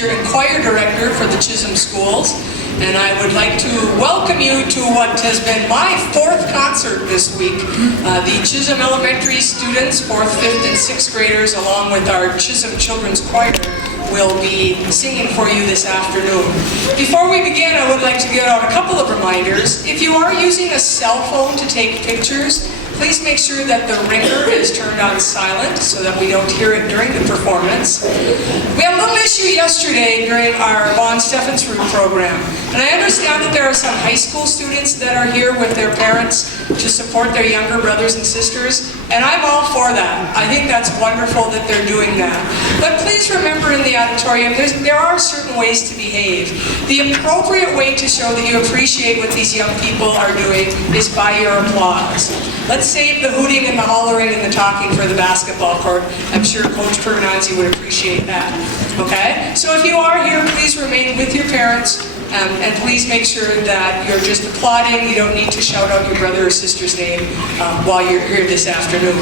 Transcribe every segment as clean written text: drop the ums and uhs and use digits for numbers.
teacher and choir director for the Chisholm schools, and I would like to welcome you to what has been my fourth concert this week. The Chisholm Elementary students, 4th, 5th, and 6th graders, along with our Chisholm Children's Choir, will be singing for you this afternoon. Before we begin, I would like to get out a couple of reminders. If you are using a cell phone to take pictures, please make sure that the ringer is turned on silent so that we don't hear it during the performance. We had a little issue yesterday during our Von Steffensrud program, and I understand that there are some high school students that are here with their parents to support their younger brothers and sisters, and I'm all for that. I think that's wonderful that they're doing that. But please remember, in the auditorium, there are certain ways to behave. The appropriate way to show that you appreciate what these young people are doing is by your applause. Let's save the hooting and the hollering and the talking for the basketball court. I'm sure Coach Pergonanzi would appreciate that. Okay? So if you are here, please remain with your parents, and please make sure that you're just applauding. You don't need to shout out your brother or sister's name while you're here this afternoon.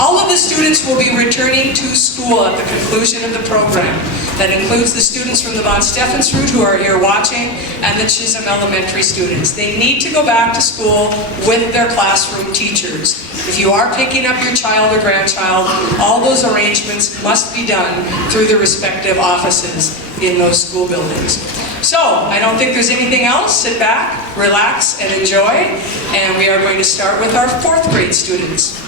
All of the students will be returning to school at the conclusion of the program. That includes the students from the Von Steffensrud who are here watching, and the Chisholm Elementary students. They need to go back to school with their classroom teachers. If you are picking up your child or grandchild, all those arrangements must be done through the respective offices in those school buildings. So, I don't think there's anything else. Sit back, relax, and enjoy. And we are going to start with our 4th grade students.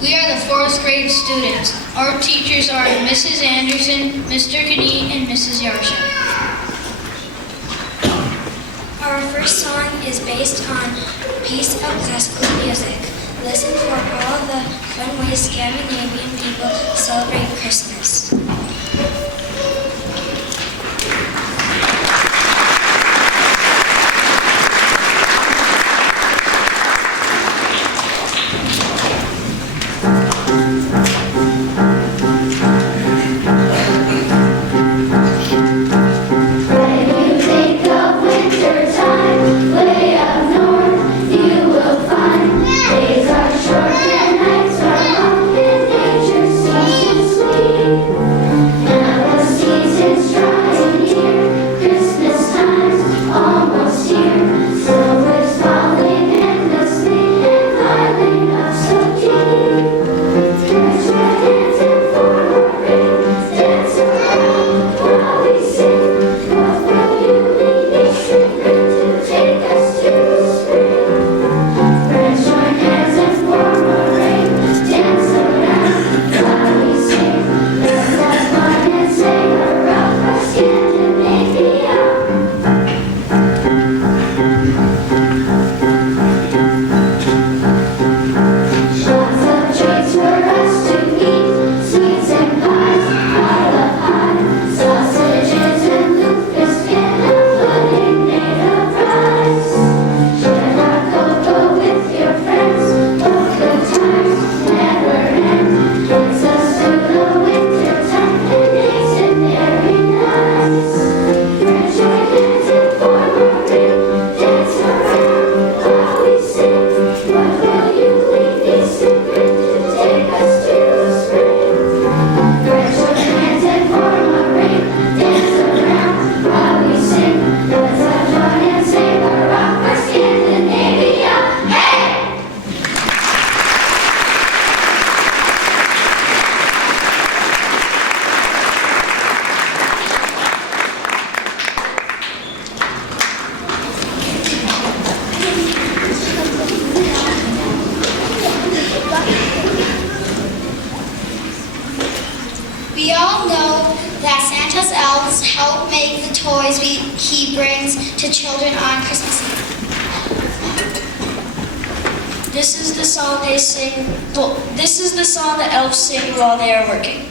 We are the 4th grade students. Our teachers are Mrs. Anderson, Mr. Kadi, and Mrs. Yarsha. Our first song is based on a piece of classical music. Listen for all the fun ways Scandinavian people celebrate Christmas. Now help make the toys he brings to children on Christmas Eve. This is the song they sing. This is the song the elves sing while they are working.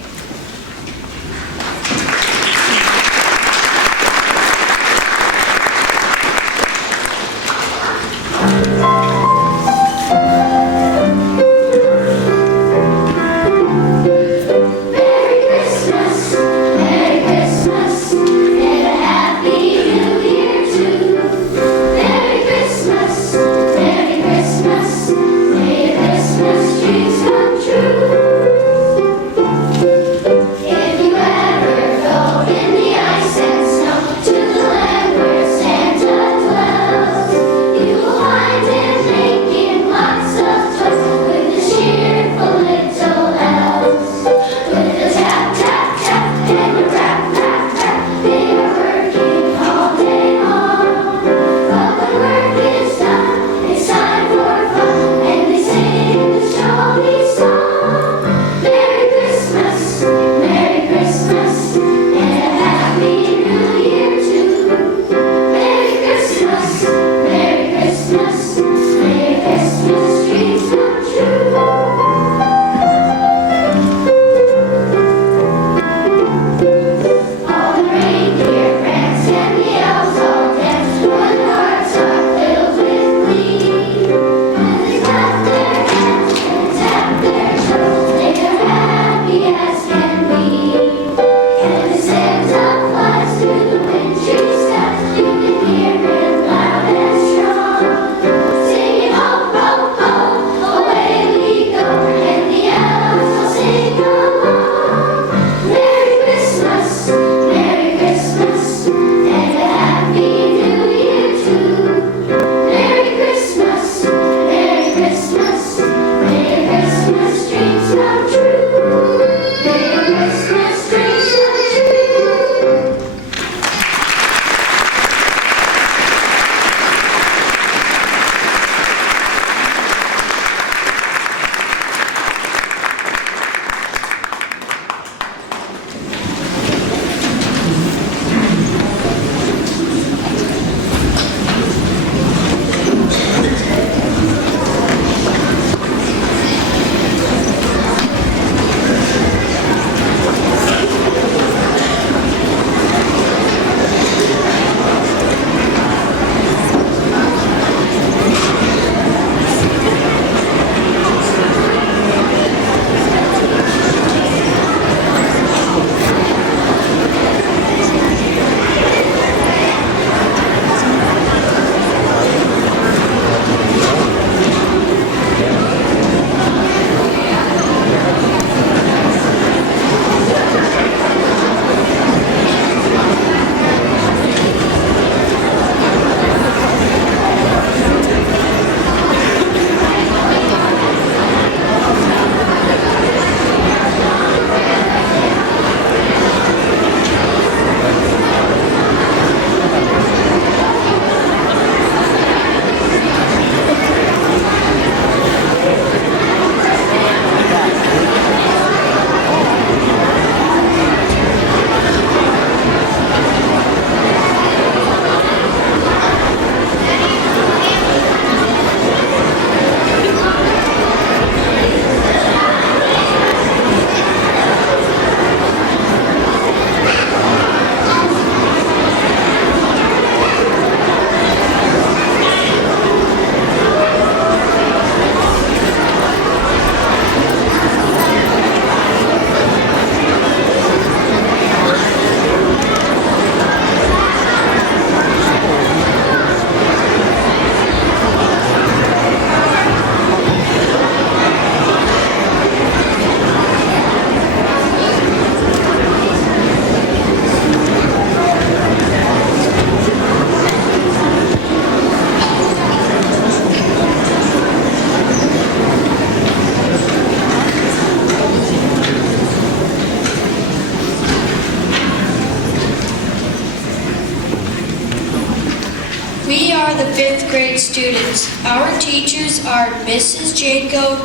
are the 5th grade students. Our teachers are Mrs. Janko,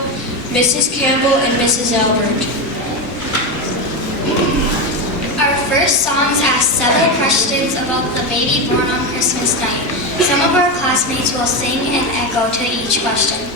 Mrs. Campbell, and Mrs. Albert. Our first first songs ask several questions about the baby born on Christmas night. Some of our classmates will sing and echo to each question.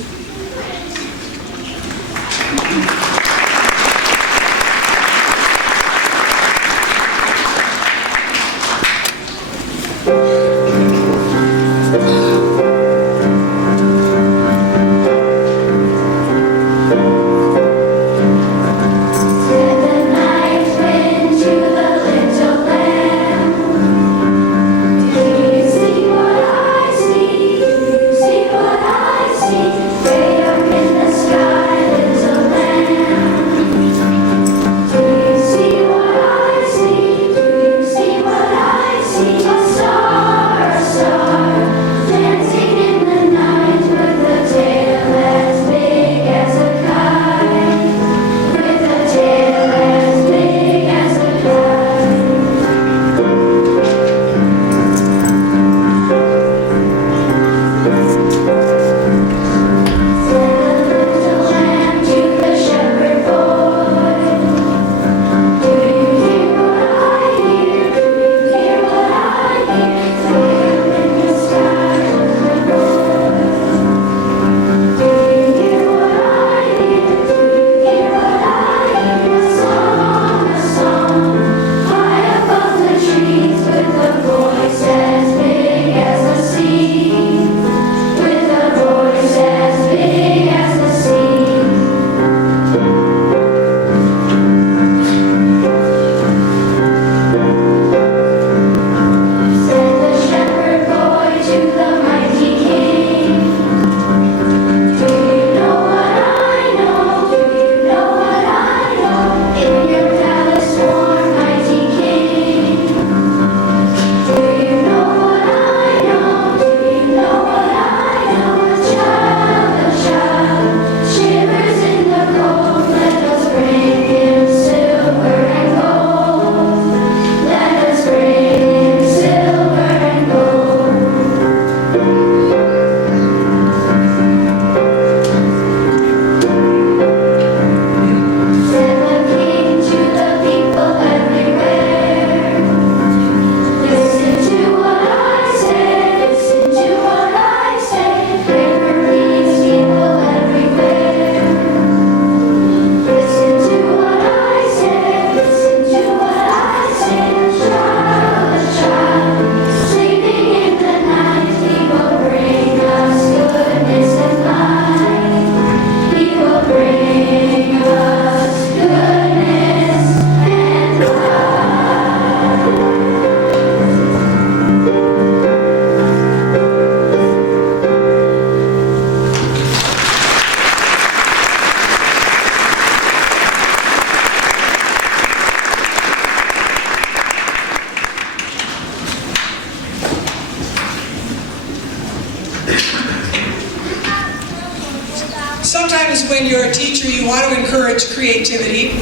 Sometimes when you're a teacher, you want to encourage creativity.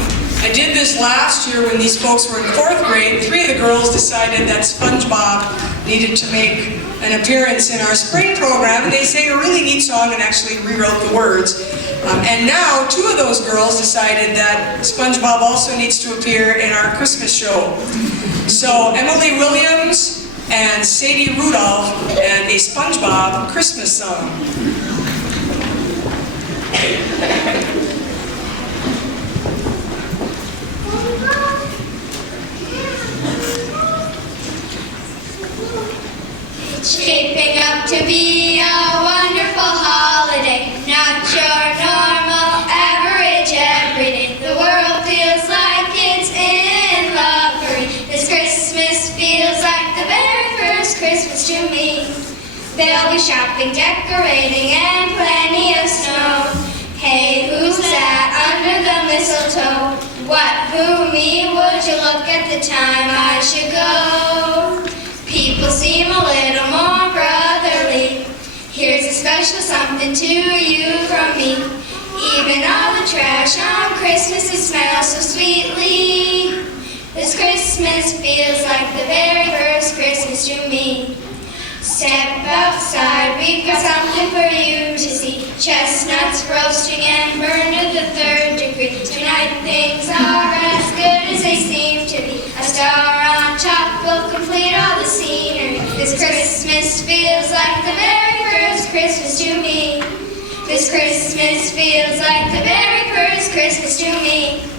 I did this last year when these folks were in 4th grade. 3 of the girls decided that SpongeBob needed to make an appearance in our spring program, and they sang a really neat song and actually rewrote the words. And now 2 of those girls decided that SpongeBob also needs to appear in our Christmas show. So Emily Williams and Sadie Rudolph and a SpongeBob Christmas song. It's shaping up to be a wonderful holiday, not your normal average everyday. The world feels like it's in love. This Christmas feels like the very first Christmas to me. There'll be shopping, decorating, and plenty of snow. Hey, who's that under the mistletoe? What, who, me? Would you look at the time I should go? People seem a little more brotherly. Here's a special something to you from me. Even all the trash on Christmas, it smells so sweetly. This Christmas feels like the very first Christmas to me. Step outside, we've got something for you to see. Chestnuts roasting and burned to the 3rd degree. Tonight things are as good as they seem to be. A star will complete all the scenery. This Christmas feels like the very first Christmas to me. This Christmas feels like the very first Christmas to me.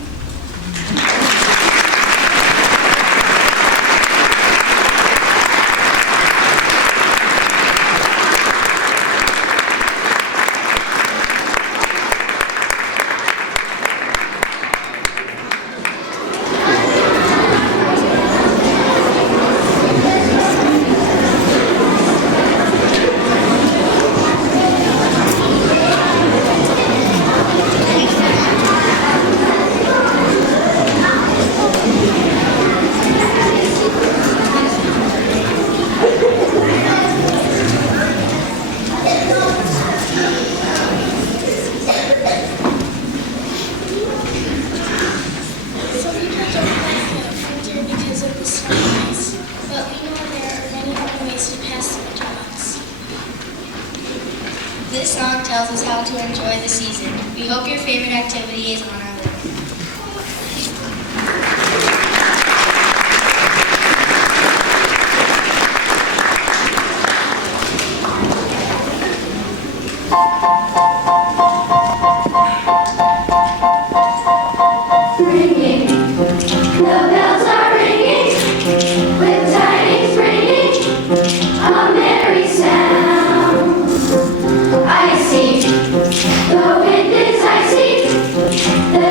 This song tells us how to enjoy the season. We hope your favorite activity is on our list. Ringing, the bells are ringing, with tidings bringing a merry sound. I see, the wind is icy, the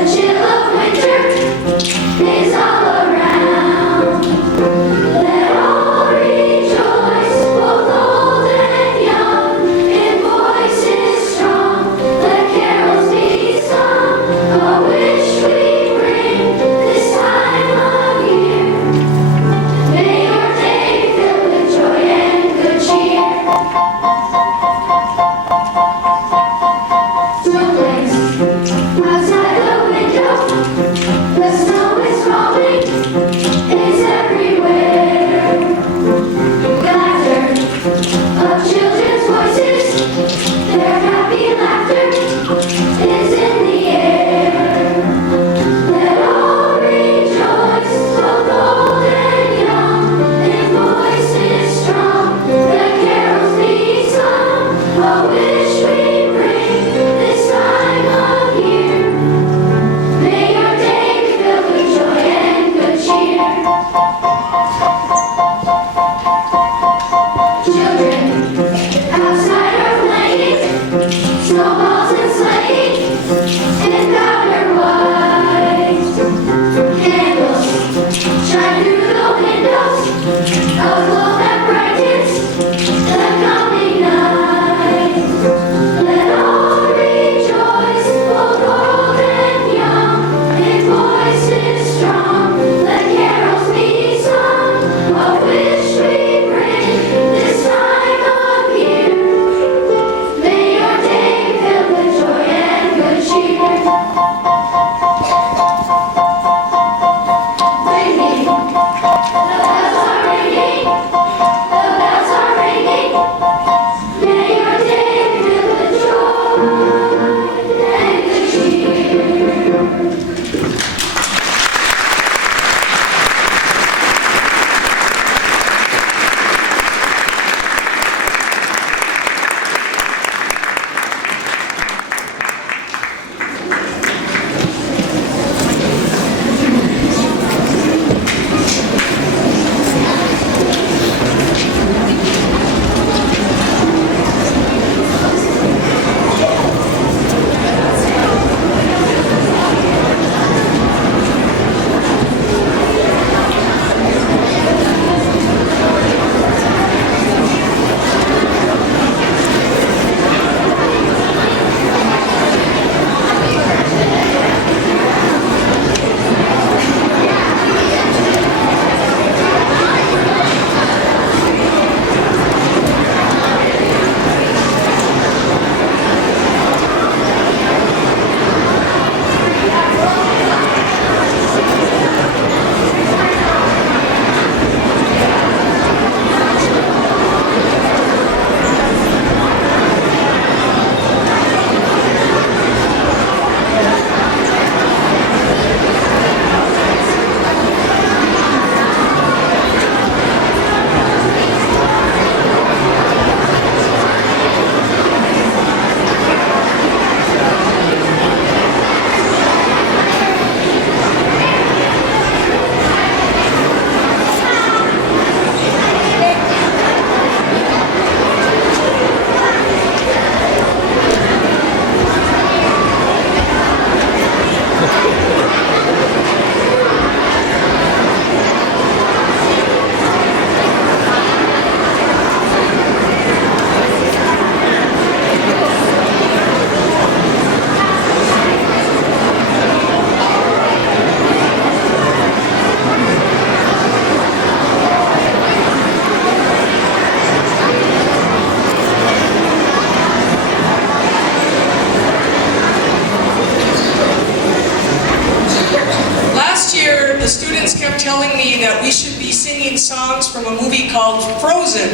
me that we should be singing songs from a movie called Frozen.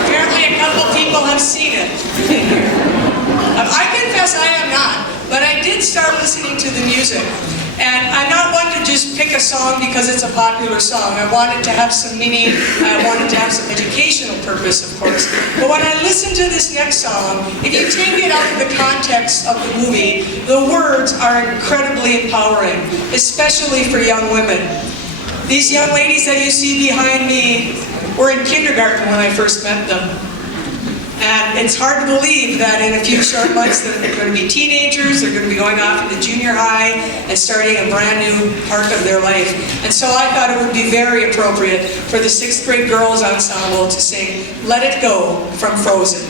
Apparently a couple people have seen it in here. I confess I am not, but I did start listening to the music. And I'm not one to just pick a song because it's a popular song. I want it to have some meaning. I want it to have some educational purpose, of course. But when I listen to this next song, if you take it out of the context of the movie, the words are incredibly empowering, especially for young women. These young ladies that you see behind me were in kindergarten when I first met them. And it's hard to believe that in a few short months that they're going to be teenagers, they're going to be going off into junior high and starting a brand new part of their life. And so I thought it would be very appropriate for the 6th grade girls ensemble to sing Let It Go from Frozen.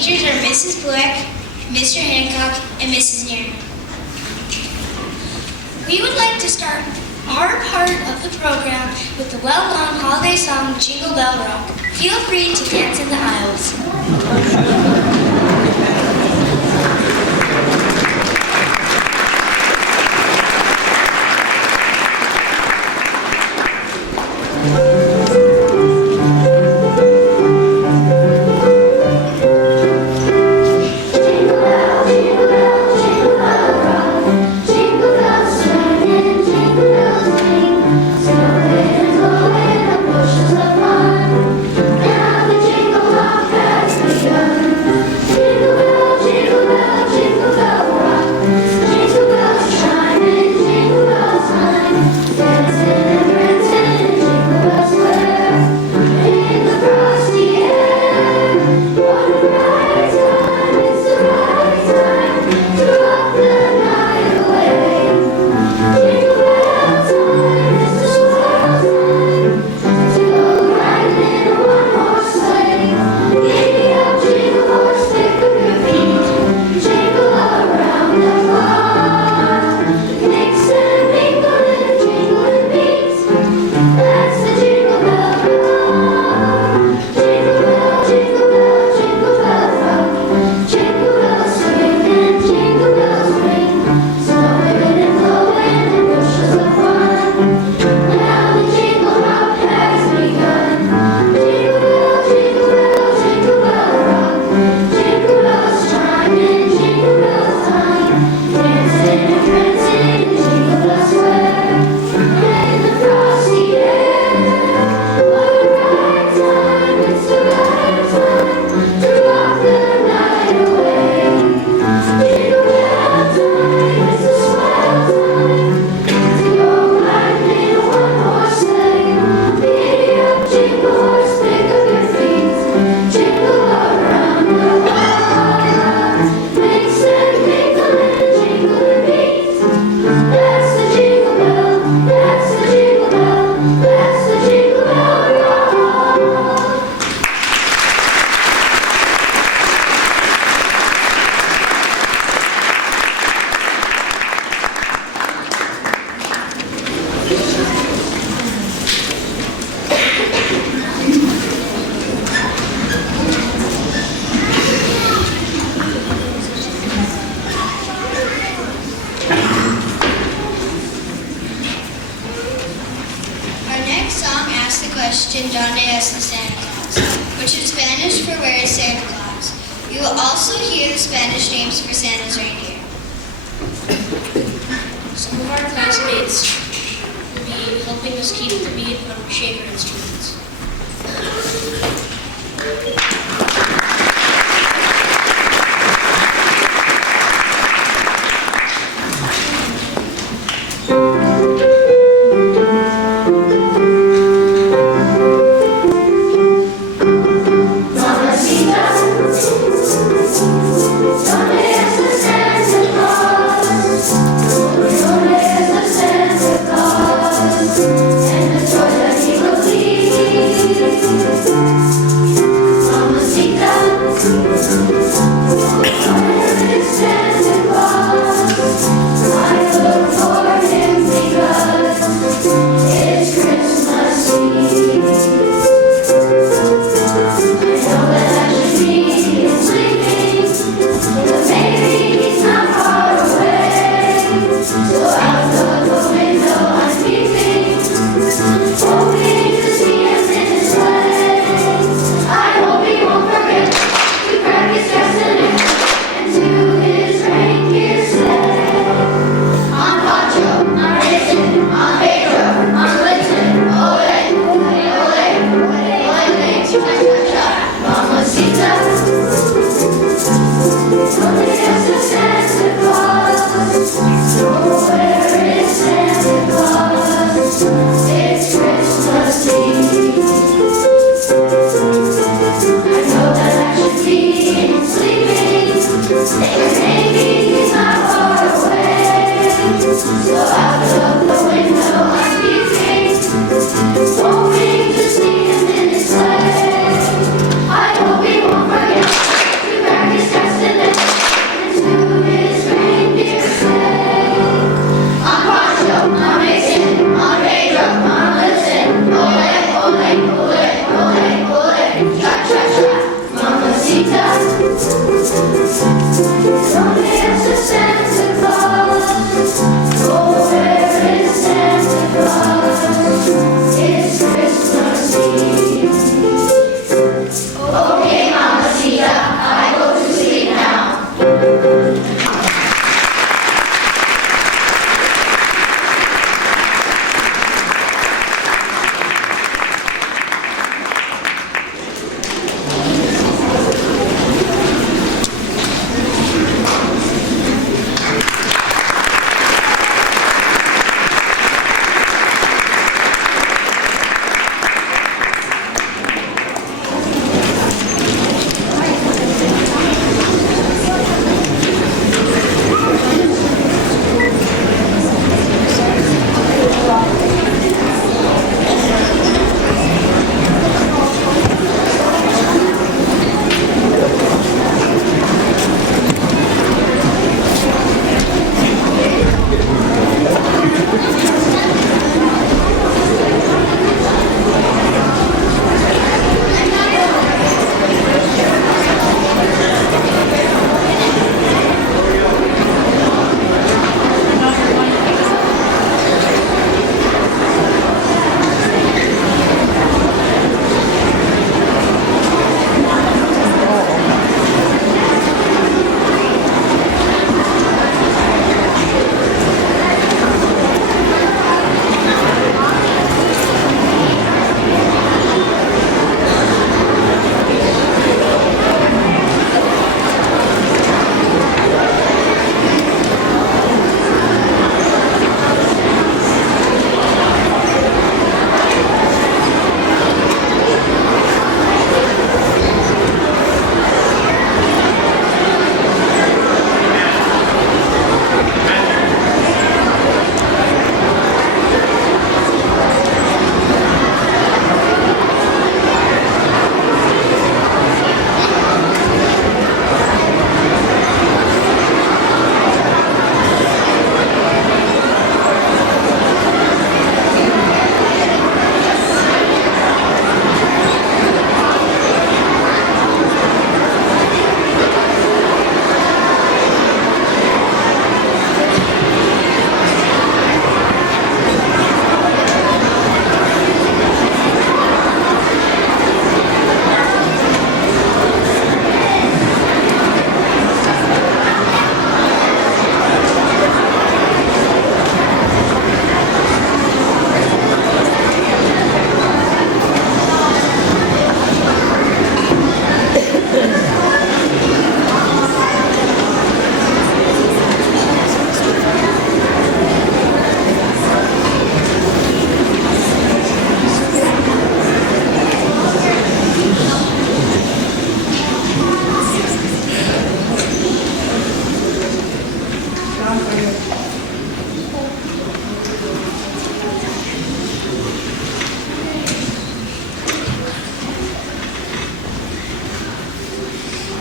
teachers are Mrs. Black, Mr. Hancock, and Mrs. Nairn. We would like to start our part of the program with the well-known holiday song, Jingle Bell Rock. Feel free to dance in the aisles. question "Donde está Santa Claus?", which is Spanish for "Where is Santa Claus?". You will also hear the Spanish names for Santa's reindeer. Some of our classmates will be helping us keep the beat on shaker instruments. And the joy that he will leave.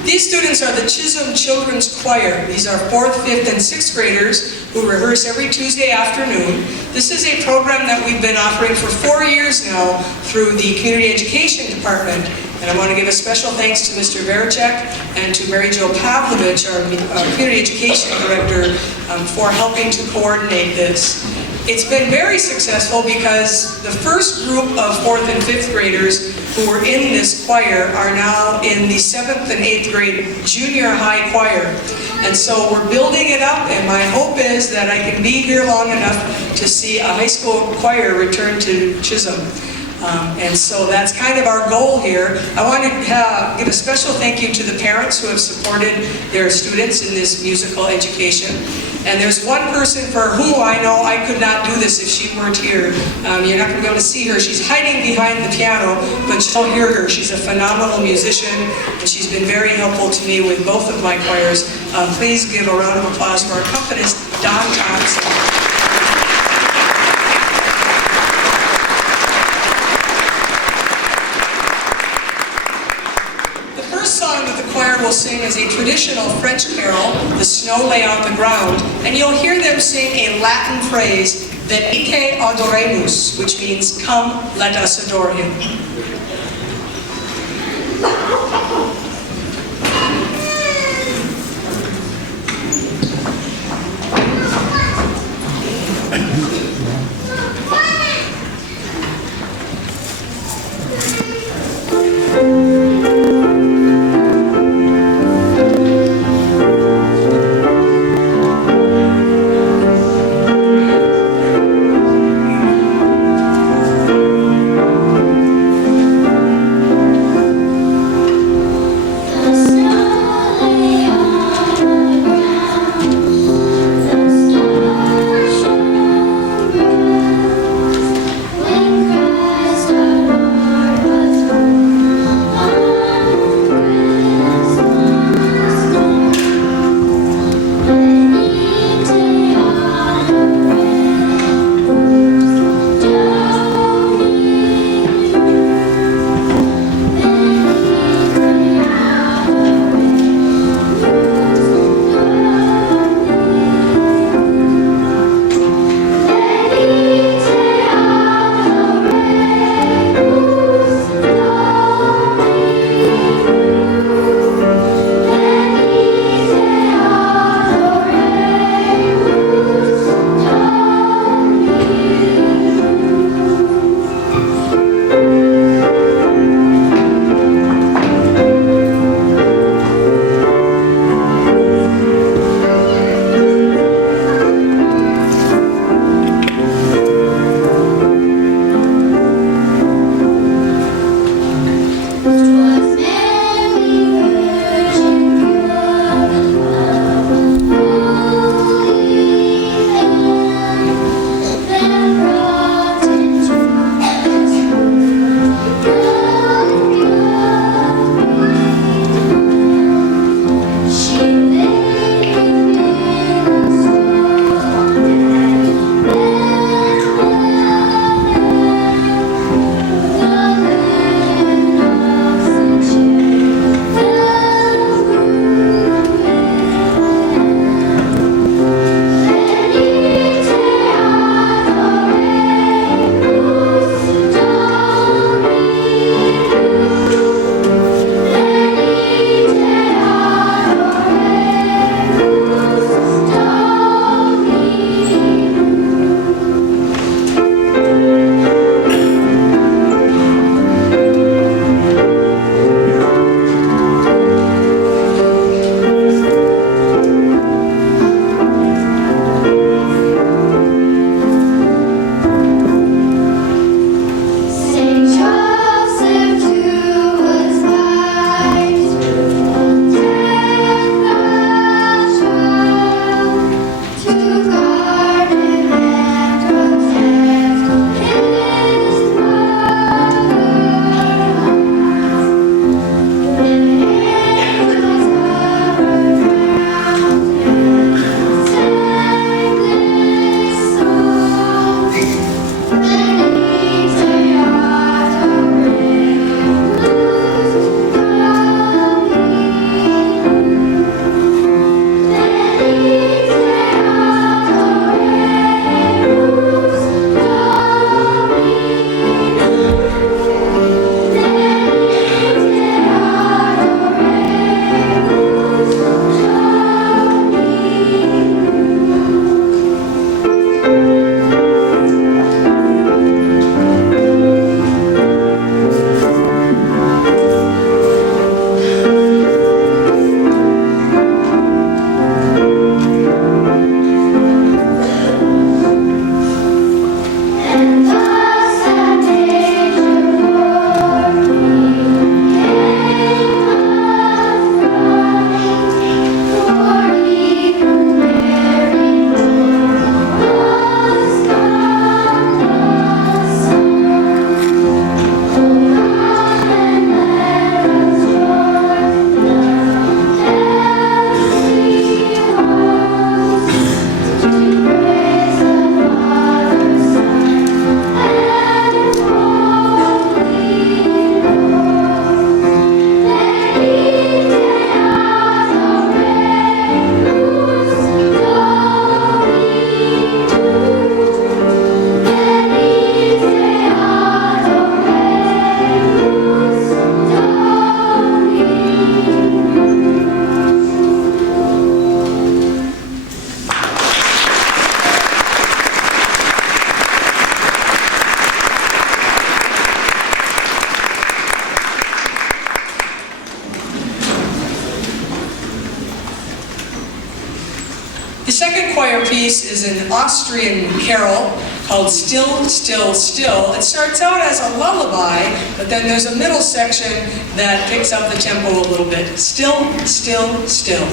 These students are the Chisholm Children's Choir. These are 4th, 5th, and 6th graders who rehearse every Tuesday afternoon. This is a program that we've been offering for 4 years now through the Community Education Department. And I want to give a special thanks to Mr. Veracek and to Mary Jo Pavlovich, our Community Education Director, for helping to coordinate this. It's been very successful because the first group of 4th and 5th graders who were in this choir are now in the 7th and 8th grade junior high choir. And so we're building it up, and my hope is that I can be here long enough to see a high school choir return to Chisholm. And so that's kind of our goal here. I want to give a special thank you to the parents who have supported their students in this musical education. And there's one person for whom I know I could not do this if she weren't here. You're not going to be able to see her. She's hiding behind the piano, but you'll hear her. She's a phenomenal musician, and she's been very helpful to me with both of my choirs. Please give a round of applause for our accompanist, Don Thompson. Will sing as a traditional French carol, The Snow Lay on the Ground, and you'll hear them sing a Latin phrase, Venite adoremus, which means, come, let us adore him. piece is an Austrian carol called Still, Still, Still. It starts out as a lullaby, but then there's a middle section that picks up the tempo a little bit. Still, still, still.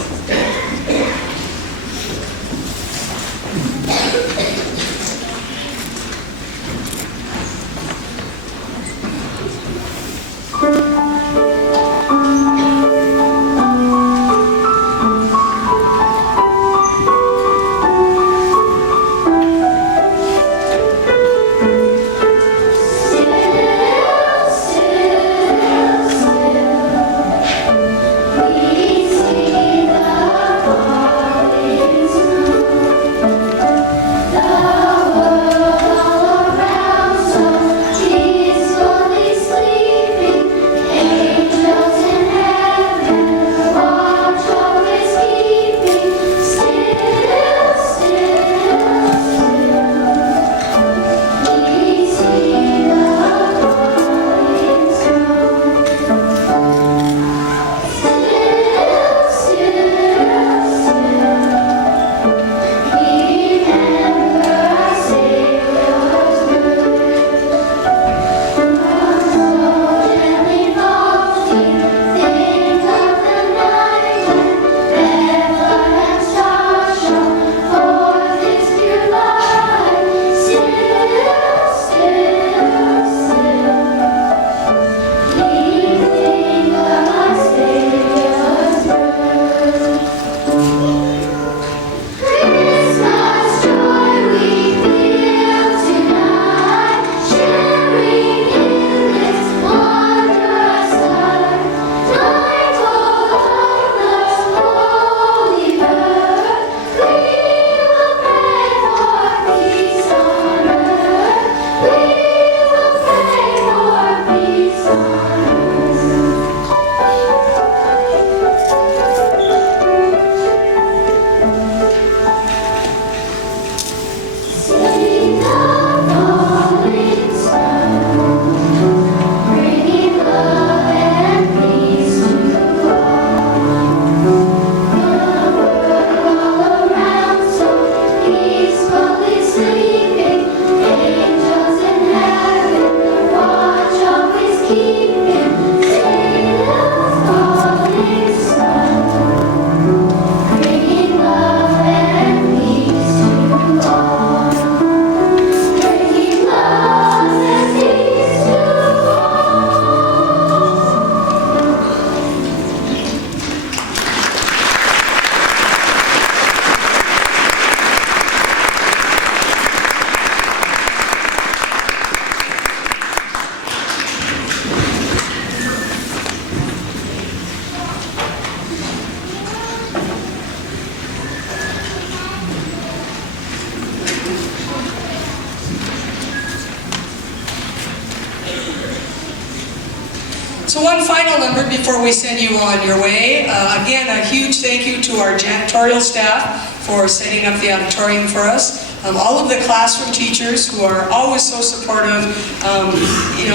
So one final number before we send you on your way. Again, a huge thank you to our janitorial staff for setting up the auditorium for us. All of the classroom teachers who are always so supportive.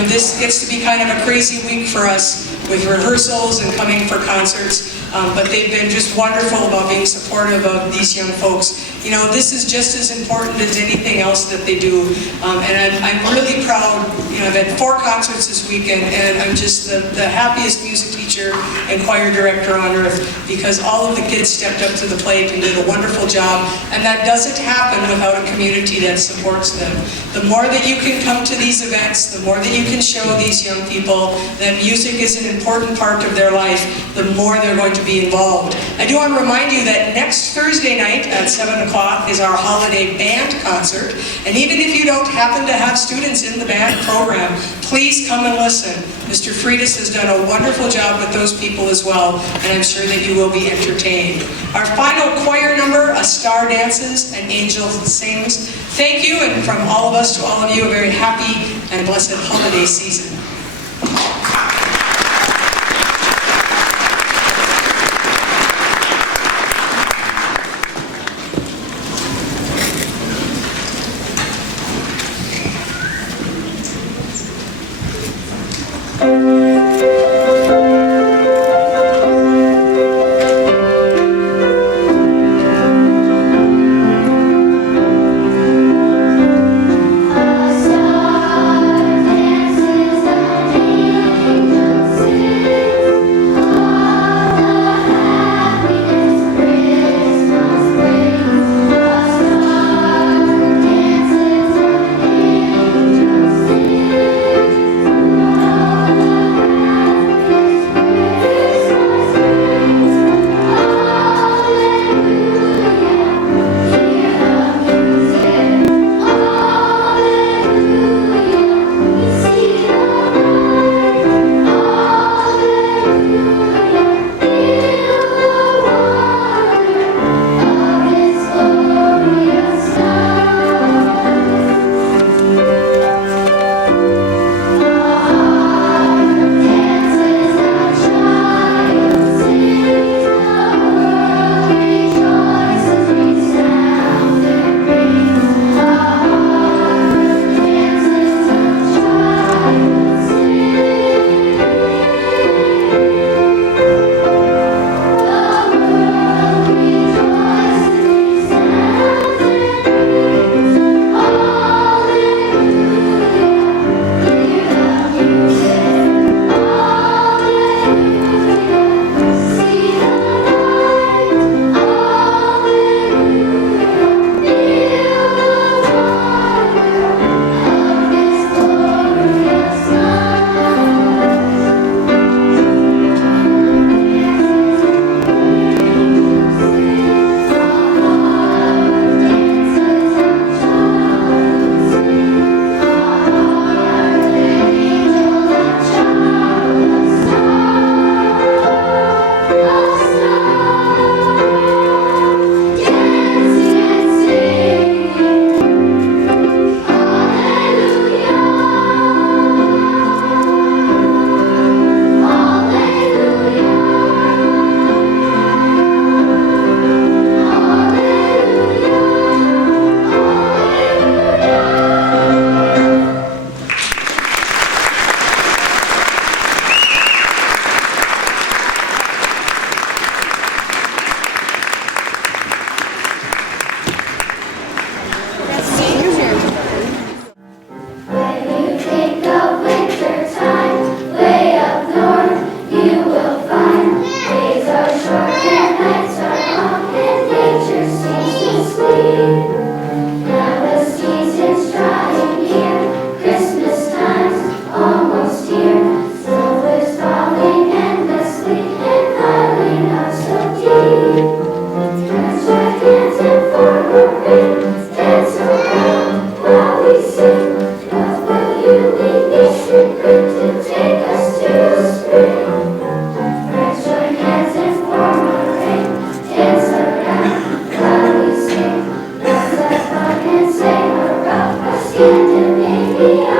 This gets to be kind of a crazy week for us with rehearsals and coming for concerts, but they've been just wonderful about being supportive of these young folks. This is just as important as anything else that they do, and I'm really proud. I've had 4 concerts this weekend, and I'm just the happiest music teacher and choir director on earth, because all of the kids stepped up to the plate and did a wonderful job, and that doesn't happen without a community that supports them. The more that you can come to these events, the more that you can show these young people that music is an important part of their life, the more they're going to be involved. I do want to remind you that next Thursday night at 7 o'clock is our holiday band concert, and even if you don't happen to have students in the band program, please come and listen. Mr. Freitas has done a wonderful job with those people as well, and I'm sure that you will be entertained. Our final choir number, A Star Dances, An Angel Sings. Thank you, and from all of us to all of you, a very happy and blessed holiday season. Santa, baby,